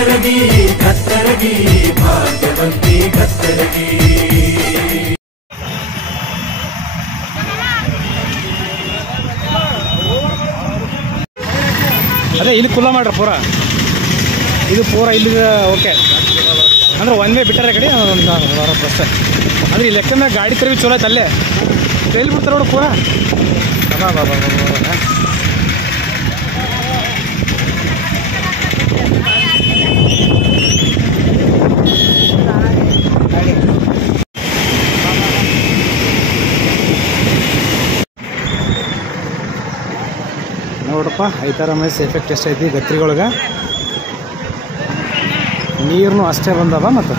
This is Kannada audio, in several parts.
घत्तरगी घत्तरगी भाग्यवंती घत्तरगी ಅದೇ ಇಲ್ಲಿ ಕುಲ್ಲ ಮಾಡ್ರಿ ಪೂರ ಇದು ಪೂರ ಇಲ್ಲಿಗೆ ಓಕೆ ಅಂದ್ರೆ ಒನ್ ವೇ ಬಿಟ್ಟರೆ ಕಡೆ ಒಂದು ಬಸ್ ಅಂದ್ರೆ ಈ ಲೆಕ್ಕ ಮ್ಯಾಗ ಗಾಡಿ ತಿರುಗಿ ಚಲೋ ಐತೆ ಅಲ್ಲೇ ಎಲ್ಲಿ ಬಿಡ್ತಾರೆ ನೋಡಿ ಪೂರ ನೋಡಪ್ಪ ಈ ಥರ ಮೈಸ್ ಎಫೆಕ್ಟ್ ಎಷ್ಟೈತಿ ಗತ್ರಿಗೊಳಗೆ ನೀರು ಅಷ್ಟೇ ಬಂದವ ಮತ್ತು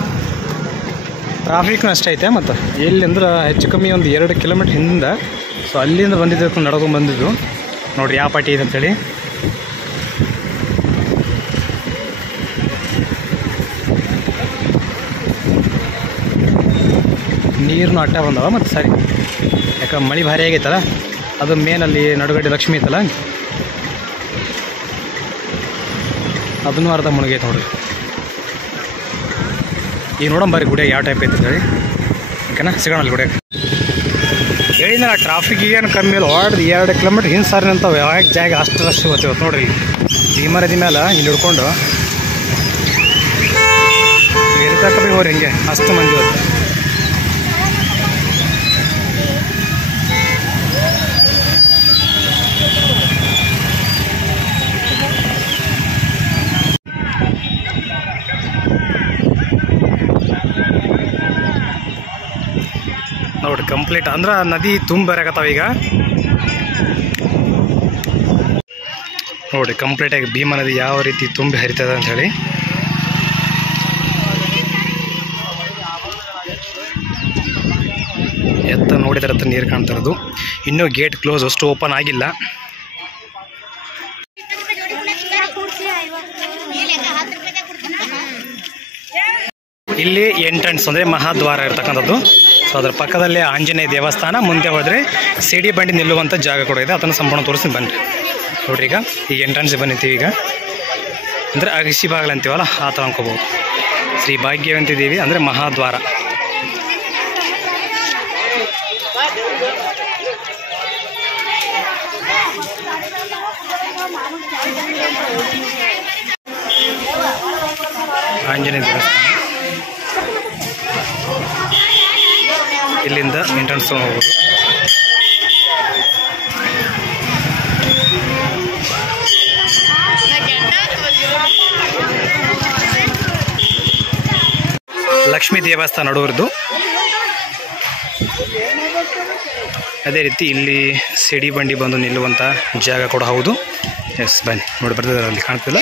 ಟ್ರಾಫಿಕ್ನು ಅಷ್ಟೇ ಐತೆ ಮತ್ತು ಎಲ್ಲಿ ಅಂದ್ರೆ ಹೆಚ್ಚು ಕಮ್ಮಿ ಒಂದು 2 ಕಿಲೋಮೀಟ್ರ್ ಹಿಂದಿಂದ ಸೊ ಅಲ್ಲಿಂದ ಬಂದಿದ್ದು ನಡ್ಕೊಂಡು ಬಂದಿದ್ದು ನೋಡಿರಿ ಯಾವ ಪಾಟಿ ಇದೆ ಅಂತೇಳಿ ನೀರು ಅಡ್ಡ ಬಂದವ ಮತ್ತು ಸರಿ ಯಾಕಂದ್ರೆ ಮಳೆ ಭಾರಿ ಆಗೈತಲ್ಲ ಅದು ಮೇನಲ್ಲಿ ನಡುಗಡ್ಡೆ ಲಕ್ಷ್ಮಿ ಐತಲ್ಲ ಅದನ್ನು ಅರ್ಧ ಮುಳುಗೈತೆ ನೋಡ್ರಿ ಈಗ ನೋಡಂಬರಿ ಗುಡಿಯಾಗ ಯಾವ ಟೈಪ್ ಐತೆ ಹೇಳಿ ಓಕೆನಾ ಸಿಗೋಣ ಅಲ್ಲಿ ಗುಡಿಯಾಗ ಹೇಳಿದ ಟ್ರಾಫಿಕ್ ಏನು ಕಮ್ಮಿ ಇಲ್ಲ ಹೊಡೆದು 2 ಕಿಲೋಮೀಟ್ರ್ ಹಿಂದೆ ಸಾರಿ ನಿಂತಾವೆ ಯಾವಾಗ ಜಾಗ ಅಷ್ಟು ರಶ್ ಗೊತ್ತಿವತ್ತು ನೋಡ್ರಿ ಭೀಮರದಿ ಮೇಲೆ ಇಲ್ಲಿ ಹಿಡ್ಕೊಂಡು ಎಲ್ಲಿ ಕಮ್ಮಿ ಹೋರಿ ಹಿಂಗೆ ಅಷ್ಟು ಮಂದಿ ಹೊತ್ತು ನೋಡಿ ಕಂಪ್ಲೀಟ್ ಅಂದ್ರೆ ನದಿ ತುಂಬ ಬರಕತ್ತಾವ ಈಗ ನೋಡಿ ಕಂಪ್ಲೀಟಾಗಿ ಭೀಮಾ ನದಿ ಯಾವ ರೀತಿ ತುಂಬಿ ಹರಿತದೆ ಅಂತ ಹೇಳಿ ಎತ್ತ ನೋಡಿದ್ರೆ ಹತ್ರ ನೀರು ಕಾಣ್ತಾ ಇರೋದು ಇನ್ನೂ ಗೇಟ್ ಕ್ಲೋಸ್ ಅಷ್ಟು ಓಪನ್ ಆಗಿಲ್ಲ ಇಲ್ಲಿ ಎಂಟ್ರೆನ್ಸ್ ಅಂದರೆ ಮಹಾದ್ವಾರ ಇರ್ತಕ್ಕಂಥದ್ದು ಸೊ ಅದರ ಪಕ್ಕದಲ್ಲೇ ಆಂಜನೇಯ ದೇವಸ್ಥಾನ ಮುಂದೆ ಹೋದರೆ ಸಿಡಿ ಬಂಡಿ ನಿಲ್ಲುವಂಥ ಜಾಗ ಕೂಡ ಇದೆ ಅದನ್ನು ಸಂಪೂರ್ಣ ತೋರಿಸ್ತೀನಿ ಬನ್ನಿ ನೋಡ್ರಿ ಈಗ ಎಂಟ್ರೆನ್ಸ್ ಬಂದಿದ್ದೀವಿ ಈಗ ಅಂದರೆ ಅಗಸಿ ಬಾಗಿಲು ಅಂತೀವಲ್ಲ ಆ ಥರ ಅನ್ಕೋಬೋದು ಶ್ರೀ ಭಾಗ್ಯವಂತಿ ದೇವಿ ಅಂದರೆ ಮಹಾದ್ವಾರ ಆಂಜನೇಯ ದೇವಸ್ಥಾನ ಇಲ್ಲಿಂದ ಎಂಟ್ರೆನ್ಸ್ ಹೋಗ್ಬೋದು ಲಕ್ಷ್ಮೀ ದೇವಸ್ಥಾನ ನಡುವರದು ಅದೇ ರೀತಿ ಇಲ್ಲಿ ಸಿಡಿ ಬಂಡಿ ಬಂದು ನಿಲ್ಲುವಂಥ ಜಾಗ ಕೂಡ ಹೌದು ಎಸ್ ಬನ್ನಿ ನೋಡಿ ಬರ್ತಿದ್ದಾರೆ ಅಲ್ಲಿ ಕಾಣ್ತಿಲ್ಲ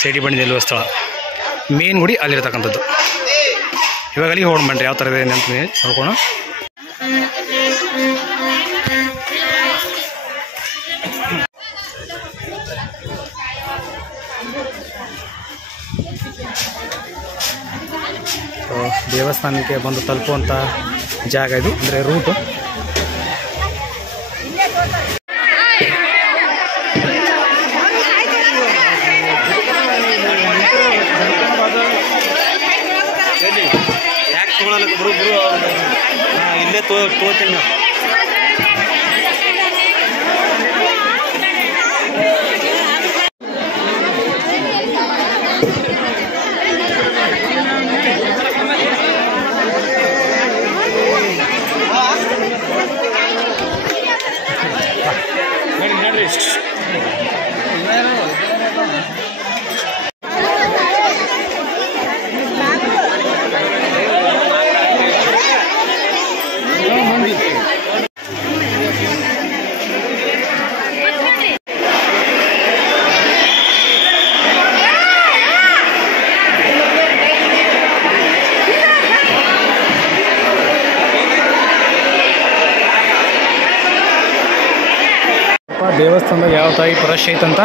ಸಿಡಿ ಬಂಡಿ ನಿಲ್ಲುವ ಸ್ಥಳ ಮೇನ್ ಗುಡಿ ಅಲ್ಲಿರ್ತಕ್ಕಂಥದ್ದು ಇವಾಗ ಅಲ್ಲಿ ಹೋಗಿ ಬನ್ರಿ ಯಾವ ಥರ ಇದೆ ಅಂತ ನೋಡ್ಕೋಣ ದೇವಸ್ಥಾನಕ್ಕೆ ಬಂದು ತಲುಪುವಂಥ ಜಾಗ ಇದು ಅಂದರೆ ರೂಟು ಯಾಕೆ ತೊಗೊಳಕ್ಕೆ ಬರು ಇಲ್ಲೇ ತೋತೀನಿ ದೇವಸ್ಥಾನದಾಗ ಯಾವ ಟೈಪ್ ರಶ್ ಐತಂತ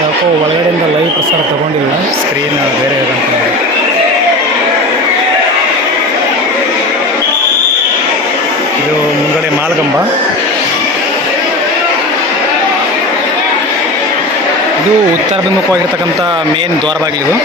ಯಾಕೋ ಒಳಗಡೆಯಿಂದ ಲೈವ್ ಪ್ರಸಾರ ತಗೊಂಡಿಲ್ಲ ಸ್ಕ್ರೀನ್ ಬೇರೆ ಅಂತ ಇದು ಮುಂಗಡೆ ಮಾಲ್ಗಂಬ ಇದು ಉತ್ತರಾಭಿಮುಖವಾಗಿರ್ತಕ್ಕಂಥ ಮೇನ್ ದ್ವಾರ ಬಾಗಿಲಿದು.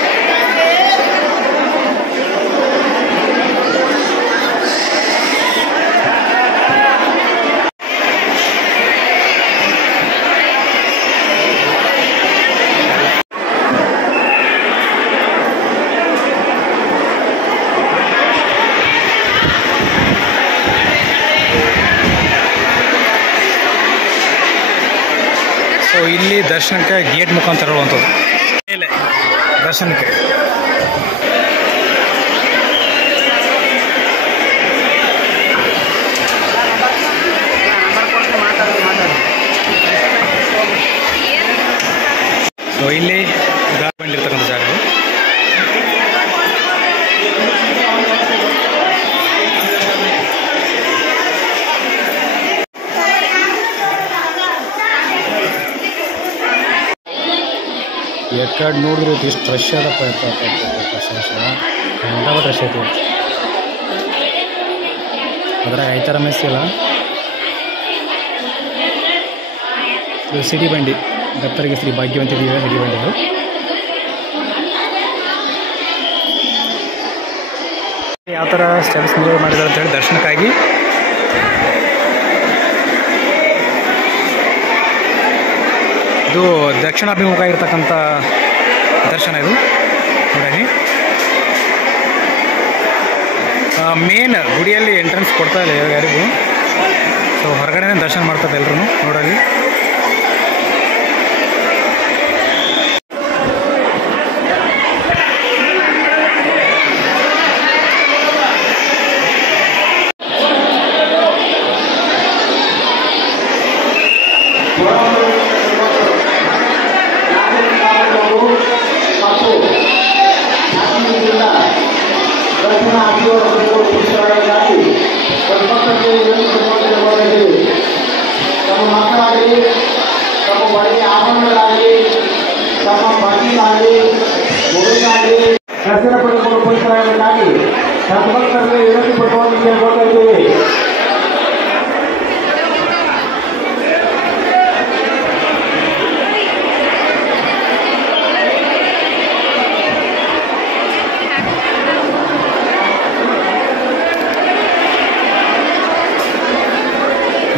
ಸೊ ಇಲ್ಲಿ ದರ್ಶನಕ್ಕೆ ಗೇಟ್ ಮುಖಾಂತರ ಹೇಳುವಂಥದ್ದು ಮೇಲೆ ದರ್ಶನಕ್ಕೆ. ಸೊ ಇಲ್ಲಿ ಗಾಳಿ ಬಂದಿರ್ತಕ್ಕಂಥ ಜಾಗ. ಎಕಡೆ ನೋಡಿದ್ರೆ ಇಷ್ಟು ರಶ್ ಅದಪ್ಪ ಕಂಡಾಬಟ್ಟು ರಶ್ ಐತಿ. ಅದ್ರಾಗ ಐತಾರ ಮೆಸ್ ಇಲ್ಲ. ಇದು ಸಿಡಿ ಬಂಡಿ, ದತ್ತರಿಗೆ ಶ್ರೀ ಭಾಗ್ಯವಂತಿ ದೇವಿಯ ಸಿಡಿ ಬಂಡಿ. ಯಾವ ಥರ ಸ್ಟೆಪ್ಸ್ ಮಾಡಿದ್ದಾರೆ ಅಂತ ಹೇಳಿ ದರ್ಶನಕ್ಕಾಗಿ ಇದು ದಕ್ಷಿಣಾಭಿಮುಖ ಇರತಕ್ಕಂಥ ದರ್ಶನ ಇದು ನೋಡಿ. ಮೇನ್ ಗುಡಿಯಲ್ಲಿ ಎಂಟ್ರೆನ್ಸ್ ಕೊಡ್ತಾ ಇಲ್ಲ ಯಾರಿಗೂ. ಸೊ ಹೊರಗಡೆ ದರ್ಶನ ಮಾಡ್ತಾರೆ ಎಲ್ಲರೂ ನೋಡಲ್ಲಿ. ದರ್ಶನ ಪಡೆದುಕೊಂಡು ಪುರಸ್ಕಾರಕ್ಕಾಗಿ ಭಕ್ತರಿಗೆ ವಿನಂತಿ ಪಡುವಂತೆ ಕೇಳ್ಕೊಳ್ತಾ ಇದ್ದೇವೆ.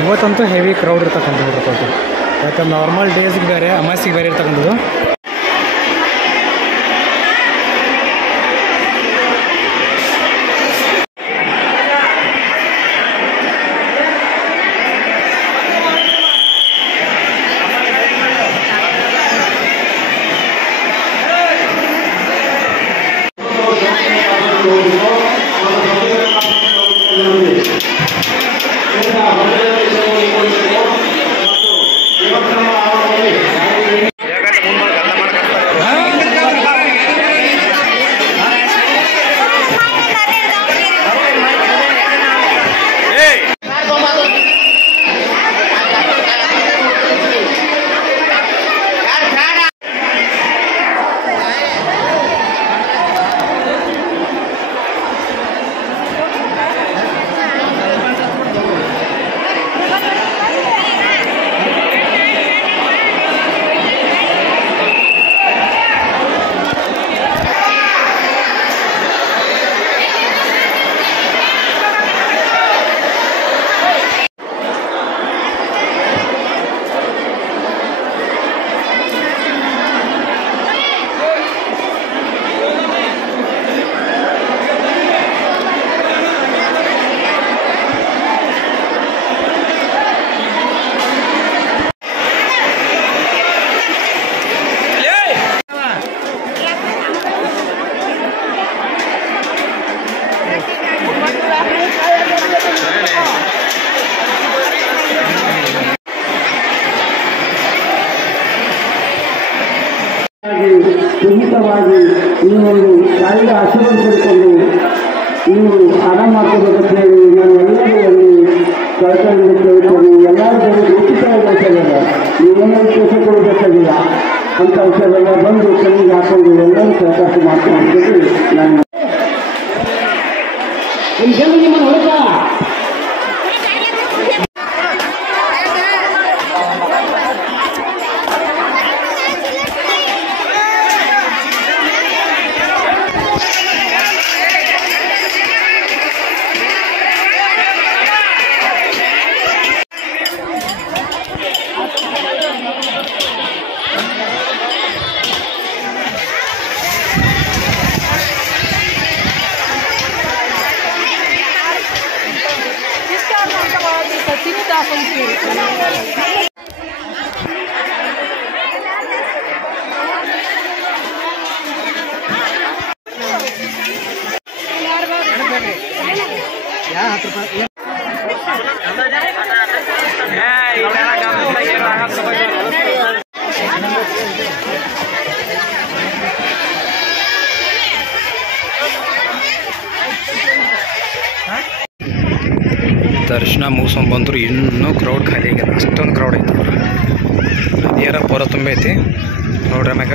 ಇವತ್ತಂತೂ ಹೆವಿ ಕ್ರೌಡ್ ಇರ್ತಕ್ಕಂಥದ್ದು. ಯಾಕಂದ್ರೆ ನಾರ್ಮಲ್ ಡೇಸ್ಗೆ ಬೇರೆ ಅಮಾಸಿಗೆ ಬೇರೆ ಇರ್ತಕ್ಕಂಥದ್ದು. ಖಂಡಿತವಾಗಿ ಈ ಒಂದು ತಾಯಿಯ ಆಶೀರ್ವಾದ ಪಡೆದುಕೊಂಡು ನೀವು ಆರಾಮ ಮಾಡ್ಕೋಬೇಕಂತ ಹೇಳಿ ನಾನು ಎಲ್ಲರೂ ಕಳ್ಕೊಂಡು ಕೇಳ್ಕೊಂಡು ಎಲ್ಲರೂ ಉಚಿತವಾಗಿ ಬೇಕಾಗಿಲ್ಲ, ನೀವೇನೋ ಕೆಲಸ ಕೊಡಬೇಕಾಗಿಲ್ಲ ಅಂತ ವಿಷಯವೆಲ್ಲ ಬಂದು ಕಣ್ಣಿಗೆ ಹಾಕೊಂಡು ಎಲ್ಲರೂ ಅವಕಾಶ ಮಾಡ್ಕೊಂಡು ಅಂತೇಳಿ ನಾನು ನಿಮ್ಮ ಹೊರಟ ದರ್ಶನ ಮುಗಿಸ್ಕೊಂಡು ಬಂದರು, ಇನ್ನೂ ಕ್ರೌಡ್ ಖಾಲಿ ಆಗ್ಯದ. ಅಷ್ಟೊಂದು ಕ್ರೌಡ್ ಐತೆ. ನದಿಯರ ಪೂರ ತುಂಬ ಐತಿ ನೋಡ್ರಿ. ಆಮ್ಯಾಗ